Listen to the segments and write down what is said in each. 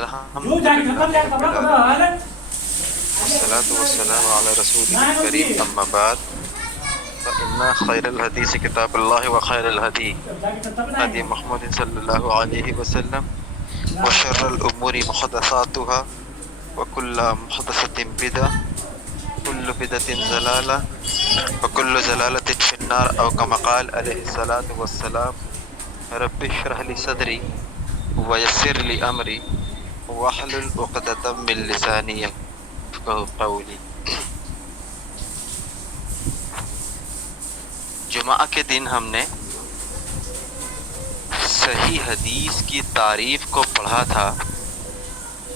الحمدللہ رب العالمین والصلاة والسلام علی رسولہ الکریم اما بعد فإن خیر الحدیث کتاب اللہ وخیر الہدی ہدی محمد صلی اللہ علیہ وسلم وشر الامور محدثاتها وکل محدثۃ بدعہ کل بدعۃ ضلالہ وکل ضلالۃ فی النار او کما قال علیہ الصلاۃ والسلام رب اشرح لی صدری ویسر لی امری واحلل عقدۃ من لسانی یفقہوا قولی۔ جمعہ کے دن ہم نے صحیح حدیث کی تعریف کو پڑھا تھا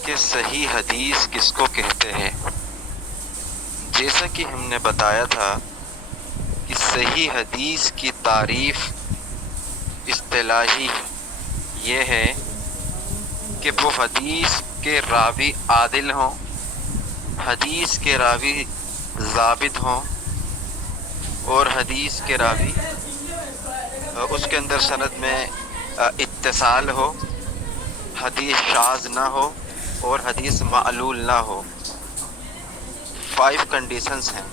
کہ صحیح حدیث کس کو کہتے ہیں۔ جیسا کہ ہم نے بتایا تھا کہ صحیح حدیث کی تعریف اصطلاحی یہ ہے کہ وہ حدیث کے راوی عادل ہوں، حدیث کے راوی ضابط ہوں، اور حدیث کے راوی اس کے اندر سند میں اتصال ہو، حدیث شاذ نہ ہو اور حدیث معلول نہ ہو۔ 5 کنڈیشنز ہیں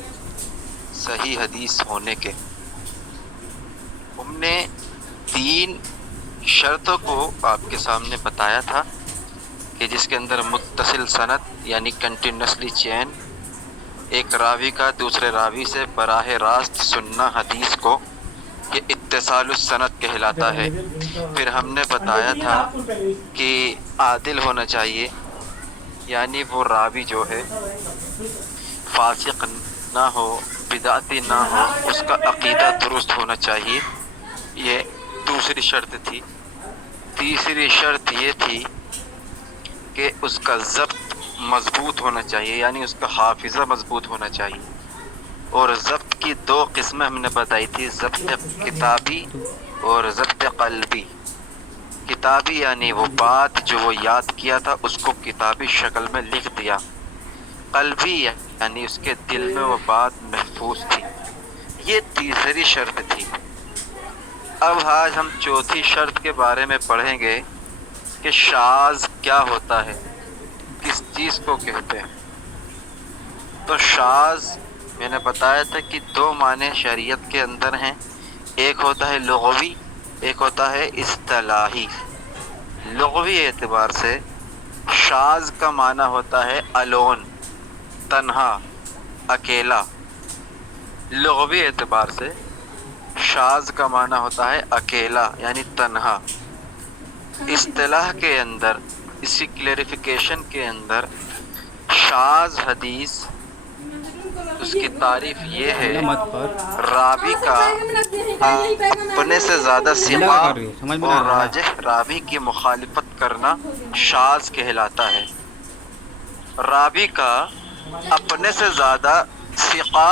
صحیح حدیث ہونے کے۔ ہم نے 3 شرطوں کو آپ کے سامنے بتایا تھا کہ جس کے اندر متصل سند یعنی کنٹینیوسلی چین، ایک راوی کا دوسرے راوی سے براہ راست سننا حدیث کو، یہ اتصال السند کہلاتا ہے۔ پھر ہم نے بتایا تھا کہ عادل ہونا چاہیے، یعنی وہ راوی جو ہے فاسق نہ ہو، بدعتی نہ ہو، اس کا عقیدہ درست ہونا چاہیے، یہ دوسری شرط تھی۔ تیسری شرط یہ تھی کہ اس کا ضبط مضبوط ہونا چاہیے، یعنی اس کا حافظہ مضبوط ہونا چاہیے۔ اور ضبط کی 2 قسمیں ہم نے بتائی تھی، ضبط کتابی اور ضبط قلبی۔ کتابی یعنی وہ بات جو وہ یاد کیا تھا اس کو کتابی شکل میں لکھ دیا، قلبی یعنی اس کے دل میں وہ بات محفوظ تھی۔ یہ تیسری شرط تھی۔ اب آج ہم چوتھی شرط کے بارے میں پڑھیں گے کہ شاذ کیا ہوتا ہے، کس چیز کو کہتے ہیں۔ تو شاذ میں نے بتایا تھا کہ 2 معنی شریعت کے اندر ہیں، ایک ہوتا ہے لغوی، ایک ہوتا ہے اصطلاحی۔ لغوی اعتبار سے شاذ کا معنی ہوتا ہے الون، تنہا، اکیلا۔ لغوی اعتبار سے شاذ کا معنی ہوتا ہے اکیلا یعنی تنہا۔ اصطلاح کے اندر، اس کی کلیریفیکیشن کے اندر، شاذ حدیث اس کی تعریف یہ ہے راوی کا اپنے سے زیادہ ثقہ اور راجح راوی کی مخالفت کرنا شاذ کہلاتا ہے۔ راوی کا اپنے سے زیادہ ثقہ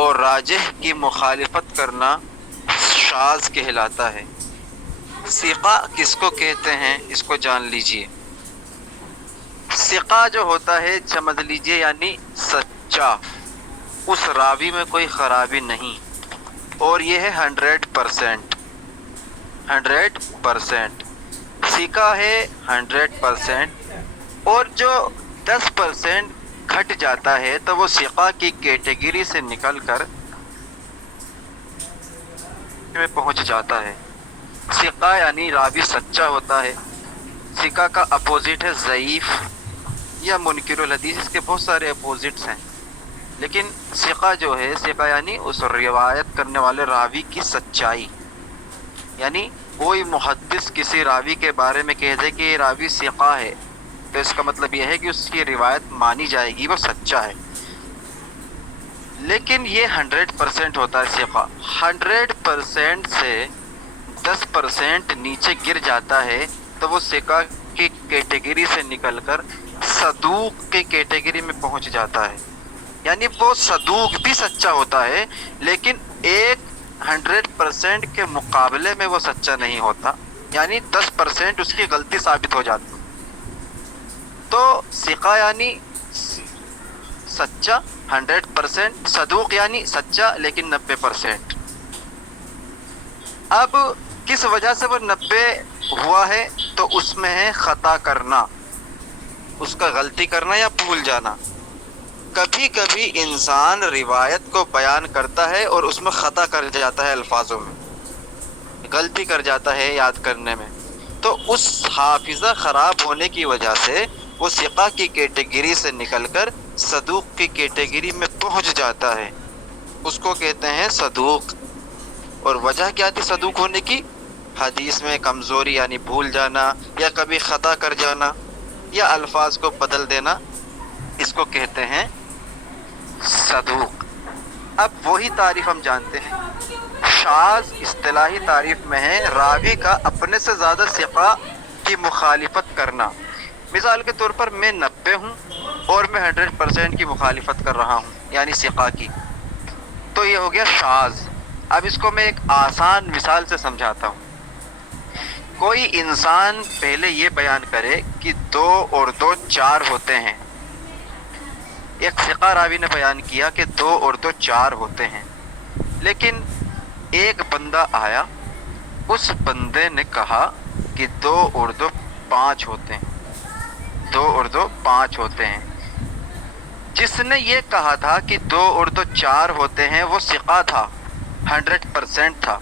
اور راجح کی مخالفت کرنا شاذ کہلاتا ہے۔ ثقہ کس کو کہتے ہیں اس کو جان لیجئے۔ ثقہ جو ہوتا ہے سمجھ لیجئے یعنی سچا، اس راوی میں کوئی خرابی نہیں، اور یہ ہے 100%۔ 100% ثقہ ہے 100%، اور جو 10% گھٹ جاتا ہے تو وہ ثقہ کی کیٹیگری سے نکل کر میں پہنچ جاتا ہے۔ ثقہ یعنی راوی سچا ہوتا ہے۔ ثقہ کا اپوزٹ ہے ضعیف یا منکر الحدیث، اس کے بہت سارے اپوزٹس ہیں، لیکن ثقہ جو ہے، ثقہ یعنی اس روایت کرنے والے راوی کی سچائی، یعنی کوئی محدث کسی راوی کے بارے میں کہہ دے کہ یہ راوی ثقہ ہے تو اس کا مطلب یہ ہے کہ اس کی روایت مانی جائے گی، وہ سچا ہے۔ لیکن یہ 100% ہوتا ہے ثقہ۔ 100% سے 10% نیچے گر جاتا ہے تو وہ ثقہ کی کیٹیگری سے نکل کر صدوق کی کیٹیگری میں پہنچ جاتا ہے، یعنی وہ صدوق بھی سچا ہوتا ہے لیکن 100% کے مقابلے میں وہ سچا نہیں ہوتا، یعنی 10% اس کی غلطی ثابت ہو جاتی۔ تو ثقہ یعنی سچا 100%، صدوق یعنی سچا لیکن 90%۔ اب کس وجہ سے وہ ہوا ہے تو اس میں ہے خطا کرنا، اس کا غلطی کرنا یا بھول جانا۔ کبھی کبھی انسان روایت کو بیان کرتا ہے اور اس میں خطا کر جاتا ہے، الفاظوں میں غلطی کر جاتا ہے یاد کرنے میں، تو اس حافظہ خراب ہونے کی وجہ سے وہ ثقہ کی کیٹیگری سے نکل کر صدوق کی کیٹیگری میں پہنچ جاتا ہے، اس کو کہتے ہیں صدوق۔ اور وجہ کیا تھی صدوق ہونے کی؟ حدیث میں کمزوری یعنی بھول جانا، یا کبھی خطا کر جانا، یا الفاظ کو بدل دینا، اس کو کہتے ہیں صدوق۔ اب وہی تعریف ہم جانتے ہیں، شاذ اصطلاحی تعریف میں ہے راوی کا اپنے سے زیادہ ثقہ کی مخالفت کرنا۔ مثال کے طور پر میں 90 ہوں اور میں 100% کی مخالفت کر رہا ہوں، یعنی ثقہ کی، تو یہ ہو گیا شاذ۔ اب اس کو میں ایک آسان مثال سے سمجھاتا ہوں۔ کوئی انسان پہلے یہ بیان کرے کہ 2 اور 2 4 ہوتے ہیں، ایک ثقہ راوی نے بیان کیا کہ 2 اور 2 4 ہوتے ہیں، لیکن ایک بندہ آیا، اس بندے نے کہا کہ 2 اور 2 5 ہوتے ہیں، 2 اور 2 5 ہوتے ہیں۔ جس نے یہ کہا تھا کہ 2 اور 2 4 ہوتے ہیں وہ ثقہ تھا، 100% تھا۔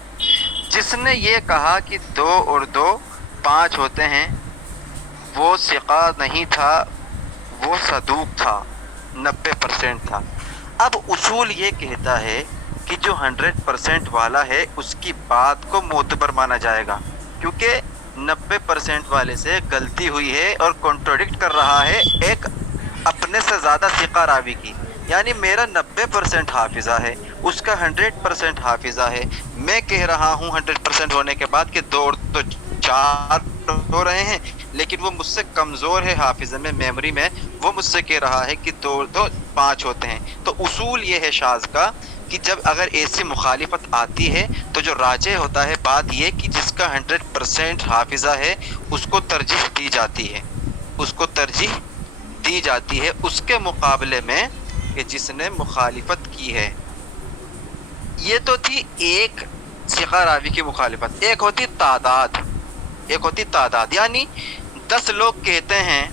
جس نے یہ کہا کہ 2 اور 2 5 ہوتے ہیں وہ ثقہ نہیں تھا، وہ صدوق تھا، 90% تھا۔ اب اصول یہ کہتا ہے کہ جو 100% والا ہے اس کی بات کو معتبر مانا جائے گا، کیونکہ 90% والے سے غلطی ہوئی ہے اور کنٹروڈکٹ کر رہا ہے ایک اپنے سے زیادہ ثقہ راوی کی، یعنی میرا 90% حافظہ ہے، اس کا 100% حافظہ ہے، میں کہہ رہا ہوں 100% ہونے کے بعد کہ 2 اور 2 4 ہو رہے ہیں، لیکن وہ مجھ سے کمزور ہے حافظہ میں، میموری میں، وہ مجھ سے کہہ رہا ہے کہ 2 اور 2 5 ہوتے ہیں۔ تو اصول یہ ہے شاذ کا کہ جب اگر ایسی مخالفت آتی ہے تو جو راجح ہوتا ہے بات یہ کہ جس کا 100% حافظہ ہے اس کو ترجیح دی جاتی ہے، اس کو ترجیح دی جاتی ہے اس کے مقابلے میں کہ جس نے مخالفت کی ہے۔ یہ تو تھی ایک ثقہ راوی کی مخالفت۔ ایک ہوتی تعداد، یعنی 10 لوگ کہتے ہیں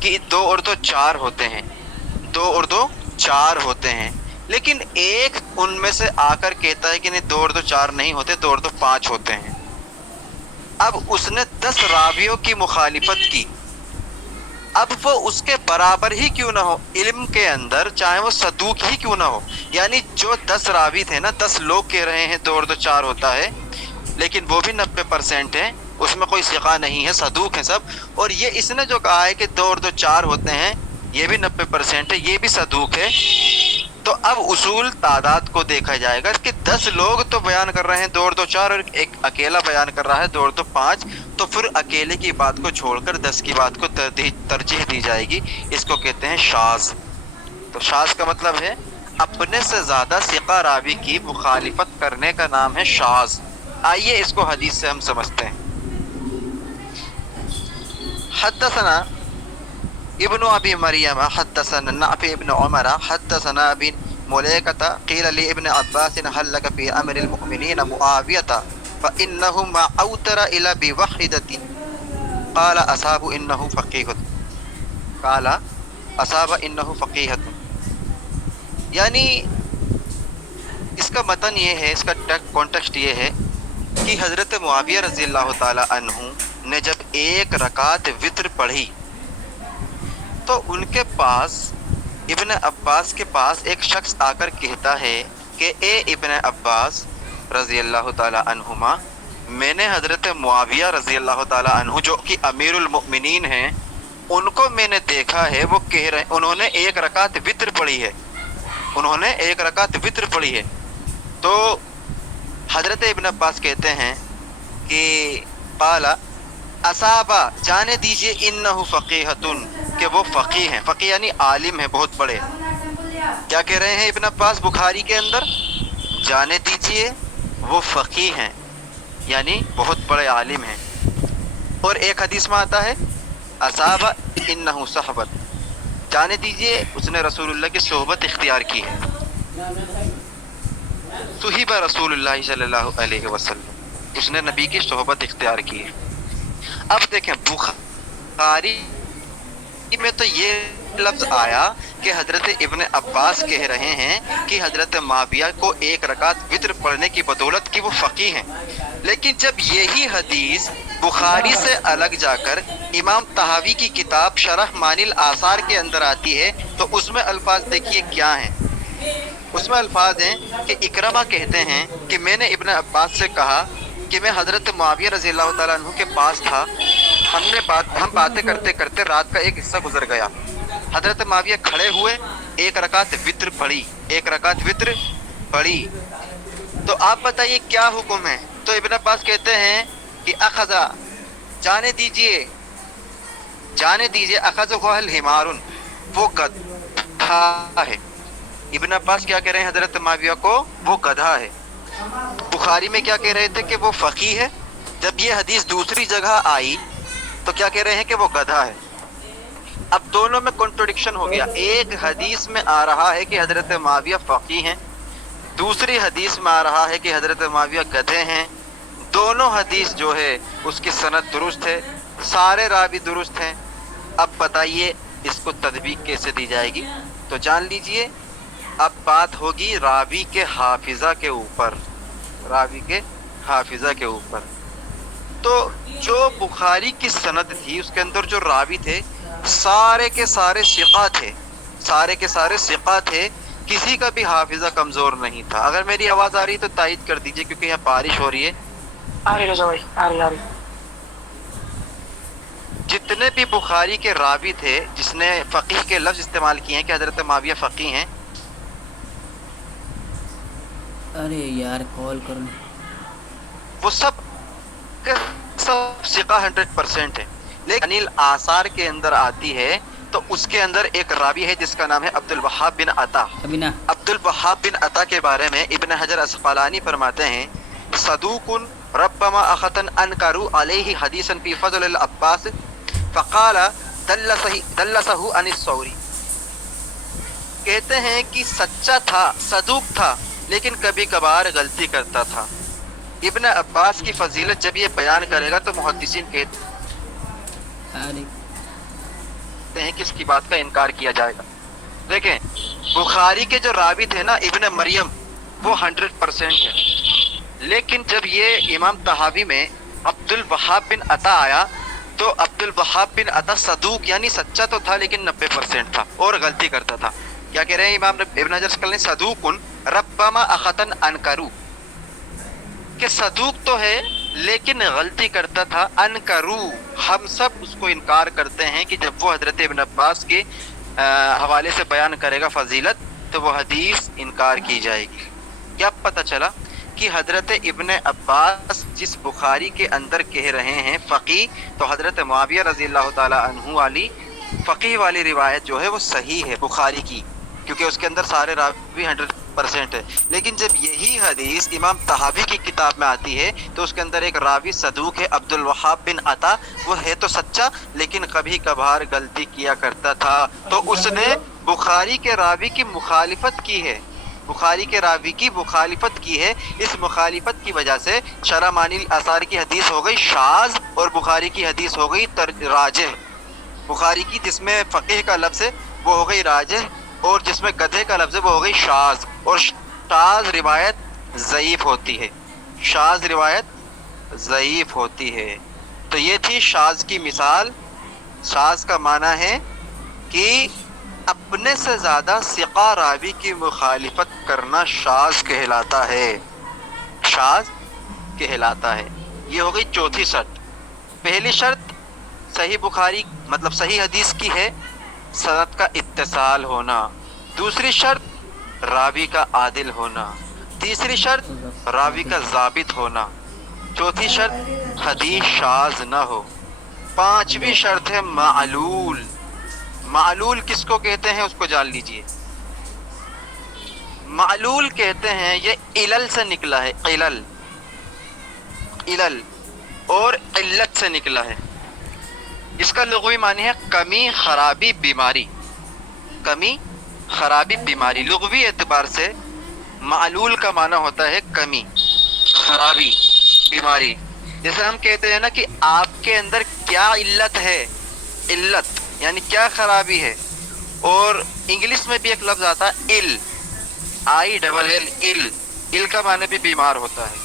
کہ 2 اور 2 4 ہوتے ہیں، 2 اور 2 4 ہوتے ہیں، لیکن ایک ان میں سے آ کر کہتا ہے کہ نہیں 2 اور 2 4 نہیں ہوتے، 2 اور 2 5 ہوتے ہیں۔ اب اس نے 10 راویوں کی مخالفت کی، اب وہ اس کے برابر ہی کیوں نہ ہو علم کے اندر، چاہے وہ صدوق ہی کیوں نہ ہو، یعنی جو 10 راوی تھے نا، 10 لوگ کہہ رہے ہیں 2 اور 2 4 ہوتا ہے، لیکن وہ بھی 90% ہیں، اس میں کوئی ثقہ نہیں ہے، صدوق ہیں سب، اور یہ اس نے جو کہا ہے کہ 2 اور 2 4 ہوتے ہیں یہ بھی 90% ہے، یہ بھی صدوق ہے۔ تو اب اصول تعداد کو دیکھا جائے گا کہ 10 لوگ تو بیان کر رہے ہیں 2 اور 2 4 اور ایک اکیلا بیان کر رہا ہے 2 اور 2 5، تو پھر اکیلے کی بات کو چھوڑ کر 10 کی بات کو ترجیح دی جائے گی، اس کو کہتے ہیں شاذ۔ تو شاذ کا مطلب ہے اپنے سے زیادہ ثقہ راوی کی مخالفت کرنے کا نام ہے شاذ۔ آئیے اس کو حدیث سے ہم سمجھتے ہیں۔ حدثنا ابن ابی مریم حدثنا نافع ابن عمر حدثنا ابن ملیکۃ قیل لابن عباس هل لك في امر المؤمنین معاویۃ فانه ما اوتر الى بوحدۃ قال اصحاب انه فقیہۃ، یعنی اس کا متن یہ ہے، اس کا کانٹیکسٹ یہ ہے کہ حضرت معاویہ رضی اللہ تعالی عنہ نے جب 1 رکعت وتر پڑھی تو ان کے پاس، ابن عباس کے پاس ایک شخص آ کر کہتا ہے کہ اے ابن عباس رضی اللہ تعالی عنہما، میں نے حضرت معاویہ رضی اللہ تعالی عنہ جو کہ امیر المؤمنین ہیں ان کو میں نے دیکھا ہے، وہ کہہ رہے انہوں نے 1 رکعت وتر پڑھی ہے، انہوں نے 1 رکعت وتر پڑھی ہے۔ تو حضرت ابن عباس کہتے ہیں کہ قال اصابہ، جانے دیجئے، انہ فقیہۃ، کہ وہ فقیہ ہیں، فقیہ یعنی عالم ہیں، بہت بڑے۔ کیا کہہ رہے ہیں ابن عباس بخاری کے اندر؟ جانے دیجئے وہ فقیہ ہیں، یعنی بہت بڑے عالم ہیں۔ اور ایک حدیث میں آتا ہے اصابہ انہ صحبت، جانے دیجئے اس نے رسول اللہ کی صحبت اختیار کی ہے، صحیح رسول اللہ صلی اللہ علیہ وسلم، اس نے نبی کی صحبت اختیار کی ہے۔ اب دیکھیں بخاری میں تو یہ لفظ آیا کہ حضرت ابن عباس کہہ رہے ہیں کہ حضرت معاویہ کو ایک رکعت وتر پڑھنے کی بدولت کی وہ فقیہ ہیں، لیکن جب یہی حدیث بخاری سے الگ جا کر امام طحاوی کی کتاب شرح معانی الاثار کے اندر آتی ہے تو اس میں الفاظ دیکھیے کیا ہیں۔ اس میں الفاظ ہیں کہ اکرمہ کہتے ہیں کہ میں نے ابن عباس سے کہا کہ میں حضرت معاویہ رضی اللہ تعالیٰ عنہ کے پاس تھا، ہم باتیں کرتے کرتے رات کا ایک حصہ گزر گیا، حضرت معاویہ کھڑے ہوئے، ایک رکعت وتر پڑھی، تو آپ بتائیے کیا حکم ہے؟ تو ابن عباس کہتے ہیں کہ اخذا، جانے دیجئے اخذہ الحمار، وہ گدھا ہے۔ ابن عباس کیا کہہ رہے ہیں حضرت معاویہ کو؟ وہ گدھا ہے۔ بخاری میں کیا کہہ رہے تھے کہ وہ فقیہ ہے، جب یہ حدیث دوسری جگہ آئی تو کیا کہہ رہے ہیں کہ وہ گدھا ہے۔ اب دونوں میں کنٹرڈکشن ہو گیا، ایک حدیث میں آ رہا ہے کہ حضرت معاویہ فقیہ ہیں، دوسری حدیث میں آ رہا ہے کہ حضرت معاویہ گدھے ہیں۔ دونوں حدیث جو ہے اس کی سند درست ہے، سارے راوی درست ہیں۔ اب بتائیے اس کو تطبیق کیسے دی جائے گی؟ تو جان لیجئے اب بات ہوگی راوی کے حافظہ کے اوپر، تو جو بخاری کی سند تھی اس کے اندر جو راوی تھے سارے کے سارے ثقہ تھے، کسی کا بھی حافظہ کمزور نہیں تھا۔ اگر میری آواز آ رہی تو تائید کر دیجئے کیونکہ یہاں بارش ہو رہی ہے۔ آ رہی۔ جتنے بھی بخاری کے راوی تھے جس نے فقیہ کے لفظ استعمال کیے ہیں کہ حضرت معاویہ فقیہ ہیں، ارے یار کال کرنا، وہ سب ثقہ 100% ہے۔ لیکن آثار کے اندر آتی ہے تو اس کے اندر ایک راوی ہے جس کا نام ہے عبد الوہاب بن عطا۔ عبد الوہاب بن عطا کے بارے میں ابن حجر اسقلانی فرماتے ہیں صدوق ربما اخطن انکروا علیہ حدیثا فی فضل العباس فقال دلسہ عن الثوری، کہتے ہیں کہ سچا تھا، صدوق تھا، لیکن کبھی کبھار غلطی کرتا تھا۔ ابن عباس کی فضیلت جب یہ بیان کرے گا تو محدثین کہتے ہیں کہ اس کی بات کا انکار کیا جائے گا۔ دیکھیں بخاری کے جو راوی تھے نا ابن مریم وہ 100% ہے، لیکن جب یہ امام طحاوی میں عبد الوہاب بن عطا آیا تو عبد الوہاب بن عطا صدوق یعنی سچا تو تھا لیکن 90% تھا اور غلطی کرتا تھا۔ کیا کہہ رہے ہیں امام ابن حجر اسقلانی؟ صدوق ربما اخطن انکروا، کہ صدوق تو ہے لیکن غلطی کرتا تھا، انکروا، ہم سب اس کو انکار کرتے ہیں کہ جب وہ حضرت ابن عباس کے حوالے سے بیان کرے گا فضیلت تو وہ حدیث انکار کی جائے گی۔ کیا پتہ چلا کہ حضرت ابن عباس جس بخاری کے اندر کہہ رہے ہیں فقی، تو حضرت معاویہ رضی اللہ تعالی عنہ والی فقی والی روایت جو ہے وہ صحیح ہے بخاری کی، کیونکہ اس کے اندر سارے راوی 100% ہے۔ لیکن جب یہی حدیث امام طحاوی کی کتاب میں آتی ہے تو اس کے اندر ایک راوی صدوق ہے عبد الوہاب بن عطا، وہ ہے تو سچا لیکن کبھی کبھار غلطی کیا کرتا تھا، تو اس نے بخاری کے راوی کی مخالفت کی ہے، اس مخالفت کی وجہ سے شرح معانی الاثار کی حدیث ہو گئی شاذ اور بخاری کی حدیث ہو گئی راجح۔ بخاری کی جس میں فقیہ کا لفظ ہے وہ ہو گئی راجح، اور جس میں گدھے کا لفظ ہے وہ ہو گئی شاذ، اور شاذ روایت ضعیف ہوتی ہے۔ تو یہ تھی شاذ کی مثال۔ شاذ کا معنی ہے کہ اپنے سے زیادہ ثقہ راوی کی مخالفت کرنا شاذ کہلاتا ہے، یہ ہو گئی چوتھی شرط۔ پہلی شرط صحیح بخاری مطلب صحیح حدیث کی ہے، سند کا اتصال ہونا۔ دوسری شرط راوی کا عادل ہونا۔ تیسری شرط راوی کا ضابط ہونا۔ چوتھی شرط حدیث شاذ نہ ہو۔ پانچویں شرط ہے معلول۔ معلول کس کو کہتے ہیں اس کو جان لیجئے۔ معلول کہتے ہیں یہ علل سے نکلا ہے، علل اور علت سے نکلا ہے۔ اس کا لغوی معنی ہے کمی، خرابی، بیماری۔ لغوی اعتبار سے معلول کا معنی ہوتا ہے کمی، خرابی، بیماری۔ جیسے ہم کہتے ہیں نا کہ آپ کے اندر کیا علت ہے، علت یعنی کیا خرابی ہے. اور انگلش میں بھی ایک لفظ آتا ہے ال، ILL، ال کا معنی بھی بیمار ہوتا ہے.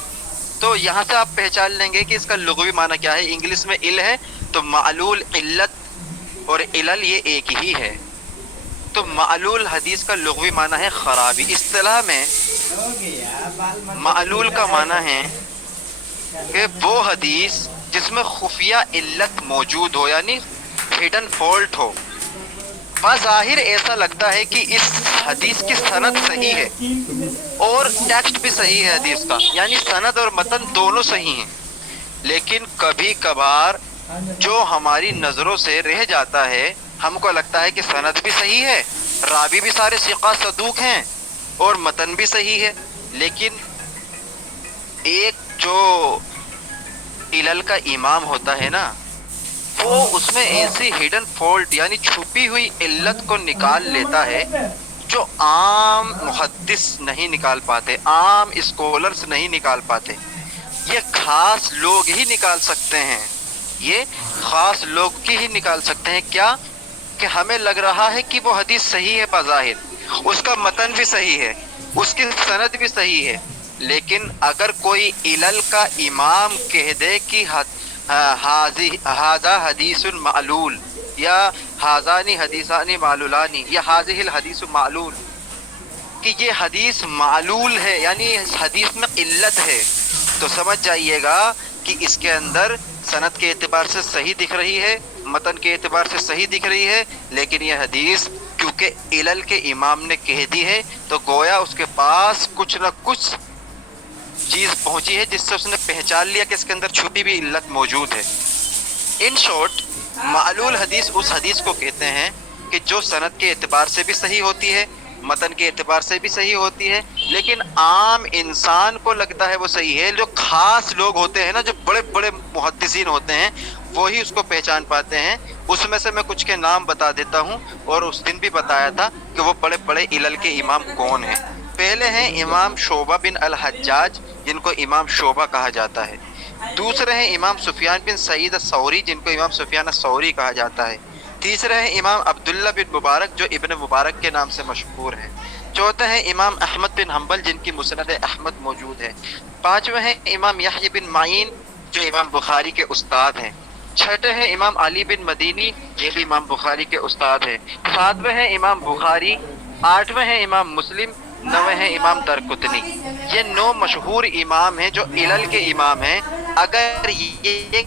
تو یہاں سے آپ پہچان لیں گے کہ اس کا لغوی معنی کیا ہے. انگلش میں ال ہے تو معلول علت اور علل یہ ایک ہی ہے. تو معلول حدیث کا لغوی معنی ہے خرابی. اصطلاح میں معلول کا معنی ہے کہ وہ حدیث جس میں خفیہ علت موجود ہو، یعنی ہڈن فالٹ ہو. بظاہر ایسا لگتا ہے کہ اس حدیث کی سند صحیح ہے اور ٹیکسٹ بھی صحیح ہے حدیث کا، یعنی سند اور متن دونوں صحیح ہیں، لیکن کبھی کبھار جو ہماری نظروں سے رہ جاتا ہے، ہم کو لگتا ہے کہ سند بھی صحیح ہے، راوی بھی سارے ثقہ صدوق ہیں اور متن بھی صحیح ہے، لیکن ایک جو علل کا امام ہوتا ہے نا، وہ اس میں ایسی ہڈن فالٹ یعنی چھپی ہوئی علت کو نکال لیتا ہے جو عام محدث نہیں نکال پاتے، عام اسکولرز نہیں نکال پاتے. یہ خاص لوگ ہی نکال سکتے ہیں، یہ خاص لوگ کی ہی نکال سکتے ہیں. کیا کہ ہمیں لگ رہا ہے کہ وہ حدیث صحیح ہے بظاہر، اس کا متن بھی صحیح ہے، اس کی سند بھی صحیح ہے، لیکن اگر کوئی علل کا امام کہہ دے کہ ھذا حدیث معلول یا ھذان حدیثان معلولانی یا ھذہ الحدیث معلول، کہ یہ حدیث معلول ہے یعنی اس حدیث میں علت ہے، تو سمجھ جائیے گا کہ اس کے اندر سند کے اعتبار سے صحیح دکھ رہی ہے، متن کے اعتبار سے صحیح دکھ رہی ہے، لیکن یہ حدیث کیونکہ علل کے امام نے کہہ دی ہے تو گویا اس کے پاس کچھ نہ کچھ چیز پہنچی ہے جس سے اس نے پہچان لیا کہ اس کے اندر چھپی بھی علت موجود ہے. ان شارٹ، معلول حدیث اس حدیث کو کہتے ہیں کہ جو سند کے اعتبار سے بھی صحیح ہوتی ہے، متن کے اعتبار سے بھی صحیح ہوتی ہے، لیکن عام انسان کو لگتا ہے وہ صحیح ہے. جو خاص لوگ ہوتے ہیں نا، جو بڑے بڑے محدثین ہوتے ہیں، وہی اس کو پہچان پاتے ہیں. اس میں سے میں کچھ کے نام بتا دیتا ہوں، اور اس دن بھی بتایا تھا کہ وہ بڑے بڑے علل کے امام کون ہیں. پہلے ہیں امام شعبہ بن الحجاج، جن کو امام شعبہ کہا جاتا ہے. دوسرے ہیں امام سفیان بن سعید الثوری، جن کو امام سفیان الثوری کہا جاتا ہے. تیسرے ہیں امام عبداللہ بن مبارک، جو ابن مبارک کے نام سے مشہور ہیں. چوتھے ہیں امام احمد بن حنبل، جن کی مسند احمد موجود ہے. پانچویں ہیں امام یحییٰ بن معین، جو امام بخاری کے استاد ہیں. چھٹے ہیں امام علی بن مدینی، یہ بھی امام بخاری کے استاد ہیں. ساتویں ہیں امام بخاری. آٹھویں ہیں امام مسلم. نویں ہیں امام درقطنی. یہ 9 مشہور امام ہیں جو علل کے امام ہیں. اگر یہ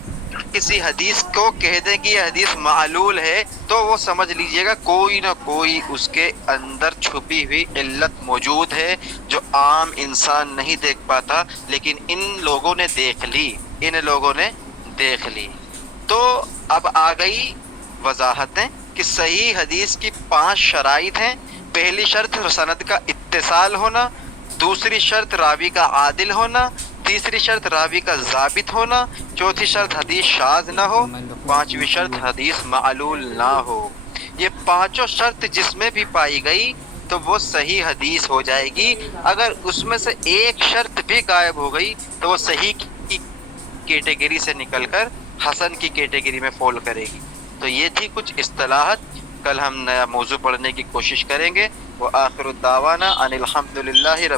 کسی حدیث کو کہہ دیں کہ یہ حدیث معلول ہے تو وہ سمجھ لیجئے گا کوئی نہ کوئی اس کے اندر چھپی ہوئی علت موجود ہے جو عام انسان نہیں دیکھ پاتا، لیکن ان لوگوں نے دیکھ لی، ان لوگوں نے دیکھ لی. تو اب آ گئی وضاحتیں کہ صحیح حدیث کی 5 شرائط ہیں. پہلی شرط سند کا اتصال ہونا، دوسری شرط راوی کا عادل ہونا، تیسری شرط راوی کا ضابط ہونا، چوتھی شرط حدیث شاذ نہ ہو، پانچویں شرط حدیث معلول نہ ہو. یہ پانچوں شرط جس میں بھی پائی گئی تو وہ صحیح حدیث ہو جائے گی. اگر اس میں سے ایک شرط بھی غائب ہو گئی تو وہ صحیح کی کیٹیگری سے نکل کر حسن کی کیٹیگری میں فال کرے گی. تو یہ تھی کچھ اصطلاحات. کل ہم نیا موضوع پڑھنے کی کوشش کریں گے. وآخر الدعوانا ان الحمد للہ رب